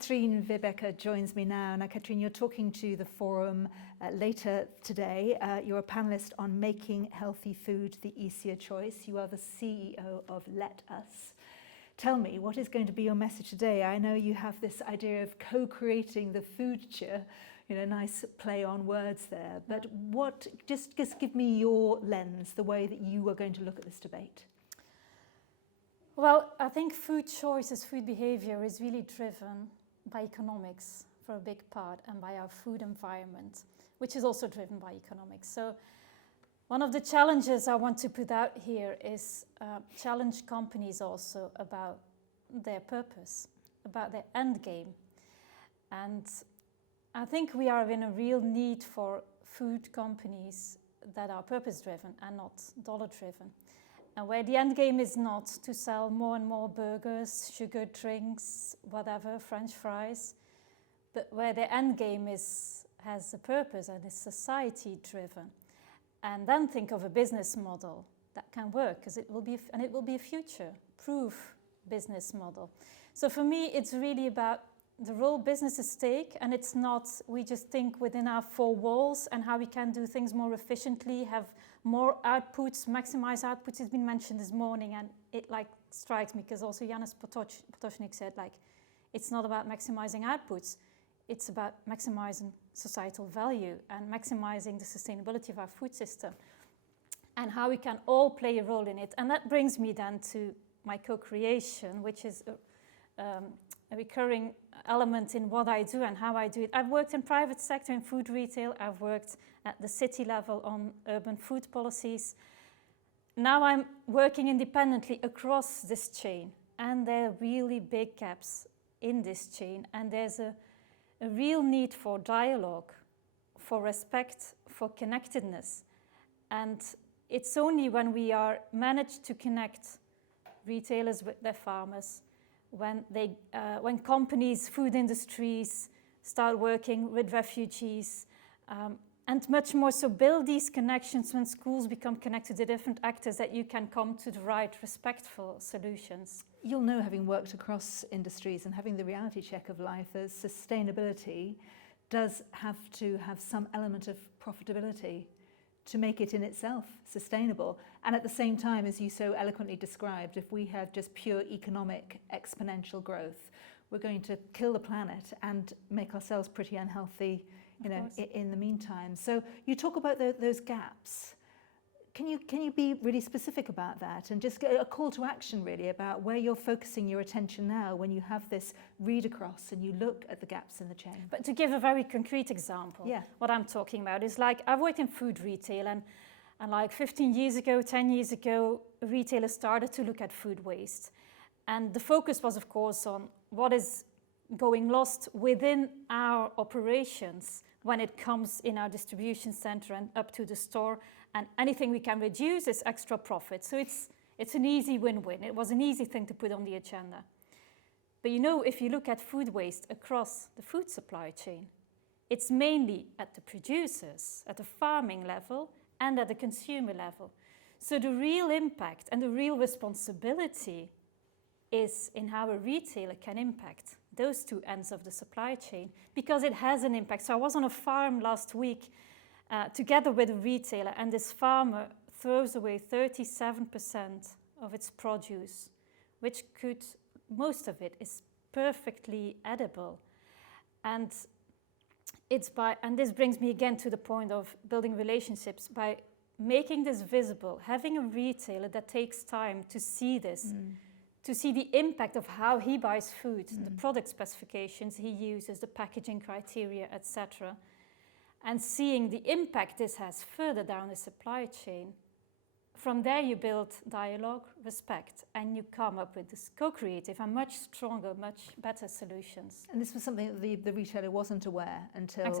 Katrien Verbeke joins me now. Now, Katrien, you're talking to the Forum later today. You're a panellist on making healthy food the easier choice. You are the CEO of Let Us. Tell me, what is going to be your message today? I know you have this idea of co-creating the future, nice play on words there. But just give me your lens, the way that you are going to look at this debate. Well, I think food choices, food behavior is really driven by economics for a big part and by our food environment, which is also driven by economics. So one of the challenges I want to put out here is challenge companies also about their purpose, about their end game. And I think we are in a real need for food companies that are purpose-driven and not dollar-driven. And where the end game is not to sell more and more burgers, sugar drinks, whatever, French fries, but where the end game has a purpose and is society-driven. And then think of a business model that can work, because it will be a future-proof business model. So for me, it's really about the role businesses take, and it's not we just think within our four walls and how we can do things more efficiently, have more outputs, maximize outputs has been mentioned this morning, and it strikes me because also Janis Potočnik said it's not about maximizing outputs, it's about maximizing societal value and maximizing the sustainability of our food system and how we can all play a role in it. And that brings me then to my co-creation, which is a recurring element in what I do and how I do it. I've worked in private sector in food retail. I've worked at the city level on urban food policies. Now I'm working independently across this chain, and there are really big gaps in this chain, and there's a real need for dialogue, for respect, for connectedness. And it's only when we are managed to connect retailers with their farmers, when companies, food industries start working with refugees, and much more so build these connections when schools become connected to different actors, that you can come to the right respectful solutions. You'll know, having worked across industries and having the reality check of life, as sustainability does have to have some element of profitability to make it in itself sustainable. And at the same time, as you so eloquently described, if we have just pure economic exponential growth, we're going to kill the planet and make ourselves pretty unhealthy, in the meantime. So you talk about those gaps. Can you be really specific about that, and just a call to action really about where you're focusing your attention now when you have this read across and you look at the gaps in the chain? But to give a very concrete example, what I'm talking about is I've worked in food retail, and 15 years ago, 10 years ago, retailers started to look at food waste. And the focus was, of course, on what is going lost within our operations when it comes in our distribution center and up to the store, and anything we can reduce is extra profit. So it's an easy win-win. It was an easy thing to put on the agenda. But if you look at food waste across the food supply chain, it's mainly at the producers, at the farming level, and at the consumer level. So the real impact and the real responsibility is in how a retailer can impact those two ends of the supply chain, because it has an impact. So I was on a farm last week together with a retailer, and this farmer throws away 37% of its produce, which most of it is perfectly edible. And this brings me again to the point of building relationships by making this visible, having a retailer that takes time to see this, to see the impact of how he buys food, the product specifications he uses, the packaging criteria, etc. And seeing the impact this has further down the supply chain. From there you build dialogue, respect, and you come up with this co-creative and much stronger, much better solutions. And this was something that the retailer wasn't aware until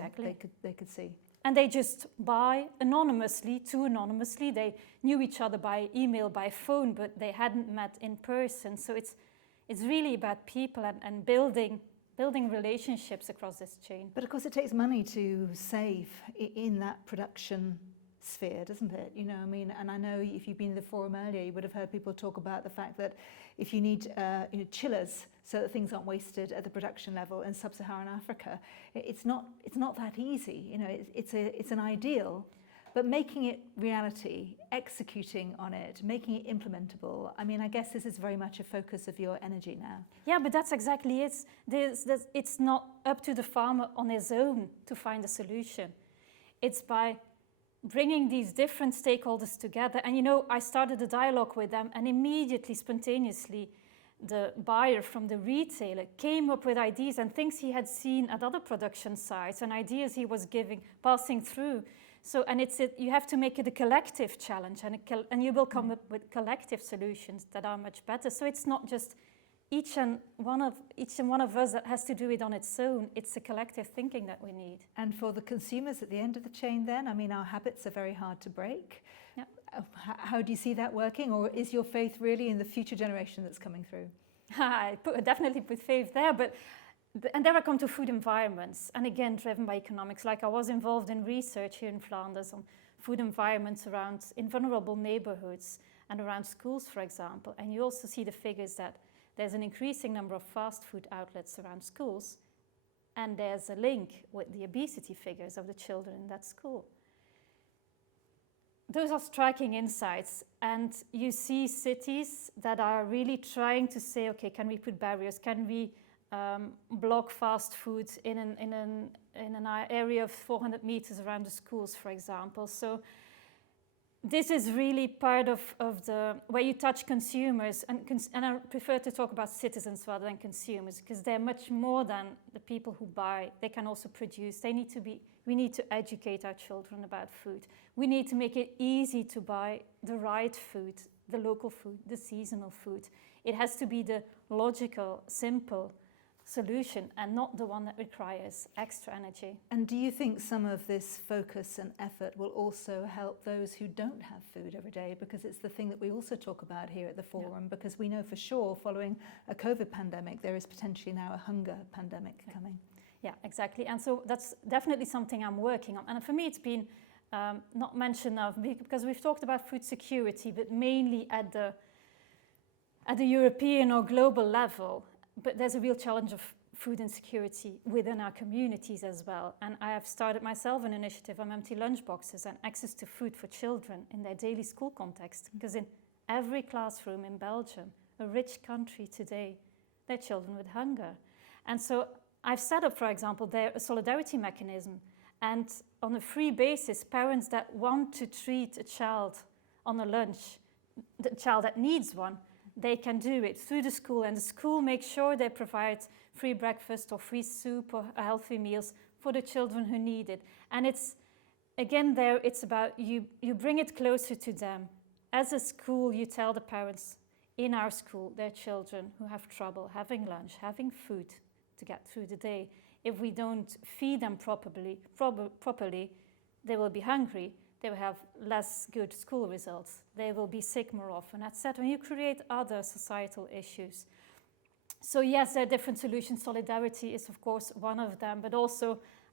they could see. And they just buy anonymously, too anonymously. They knew each other by email, by phone, but they hadn't met in person. So it's really about people and building relationships across this chain. But of course it takes money to save in that production sphere, doesn't it? You know, I mean, and I know if you've been in the forum earlier, you would have heard people talk about the fact that if you need chillers so that things aren't wasted at the production level in sub-Saharan Africa, it's not that easy. You know, it's an ideal, but making it reality, executing on it, making it implementable. I mean, I guess this is very much a focus of your energy now. Yeah, but that's exactly it. It's not up to the farmer on his own to find a solution. It's by bringing these different stakeholders together. And you know, I started a dialogue with them, and immediately, spontaneously, the buyer from the retailer came up with ideas and things he had seen at other production sites and ideas he was passing through. So, and you have to make it a collective challenge, and you will come up with collective solutions that are much better. So it's not just each and one of us that has to do it on its own. It's a collective thinking that we need. And for the consumers at the end of the chain then, I mean, our habits are very hard to break. Yeah. How do you see that working? Or is your faith really in the future generation that's coming through? I definitely put faith there, and there I come to food environments, and again, driven by economics. Like I was involved in research here in Flanders on food environments in vulnerable neighborhoods and around schools, for example. And you also see the figures that there's an increasing number of fast food outlets around schools, and there's a link with the obesity figures of the children in that school. Those are striking insights, and you see cities that are really trying to say, okay, can we put barriers? Can we block fast food in an area of 400 meters around the schools, for example? So this is really part of the where you touch consumers, and I prefer to talk about citizens rather than consumers, because they're much more than the people who buy. They can also produce. We need to educate our children about food. We need to make it easy to buy the right food, the local food, the seasonal food. It has to be the logical, simple solution and not the one that requires extra energy. And do you think some of this focus and effort will also help those who don't have food every day? Because it's the thing that we also talk about here at the forum, because we know for sure following a COVID pandemic, there is potentially now a hunger pandemic coming. Yeah, exactly. And so that's definitely something I'm working on. And for me, it's been not mentioned enough, because we've talked about food security, but mainly at the European or global level. But there's a real challenge of food insecurity within our communities as well. And I have started myself an initiative on empty lunchboxes and access to food for children in their daily school context. Because in every classroom in Belgium, a rich country today, there are children with hunger. And so I've set up, for example, there a solidarity mechanism. And on a free basis, parents that want to treat a child on a lunch, the child that needs one, they can do it through the school, and the school makes sure they provide free breakfast or free soup or healthy meals for the children who need it. And it's, again, it's about you bring it closer to them. As a school, you tell the parents in our school, their children who have trouble having lunch, having food to get through the day. If we don't feed them properly, they will be hungry. They will have less good school results. They will be sick more often, etc. And you create other societal issues. So yes, there are different solutions. Solidarity is, of course, one of them. But I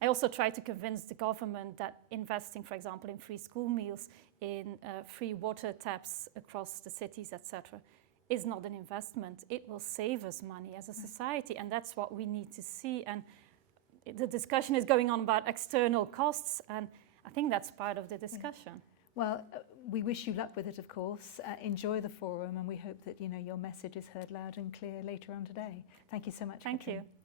also try to convince the government that investing, for example, in free school meals, in free water taps across the cities, etc., is not an investment. It will save us money as a society, and that's what we need to see. And the discussion is going on about external costs, and I think that's part of the discussion. Well, we wish you luck with it, of course. Enjoy the forum, and we hope that your message is heard loud and clear later on today. Thank you so much. Thank Katrien. you.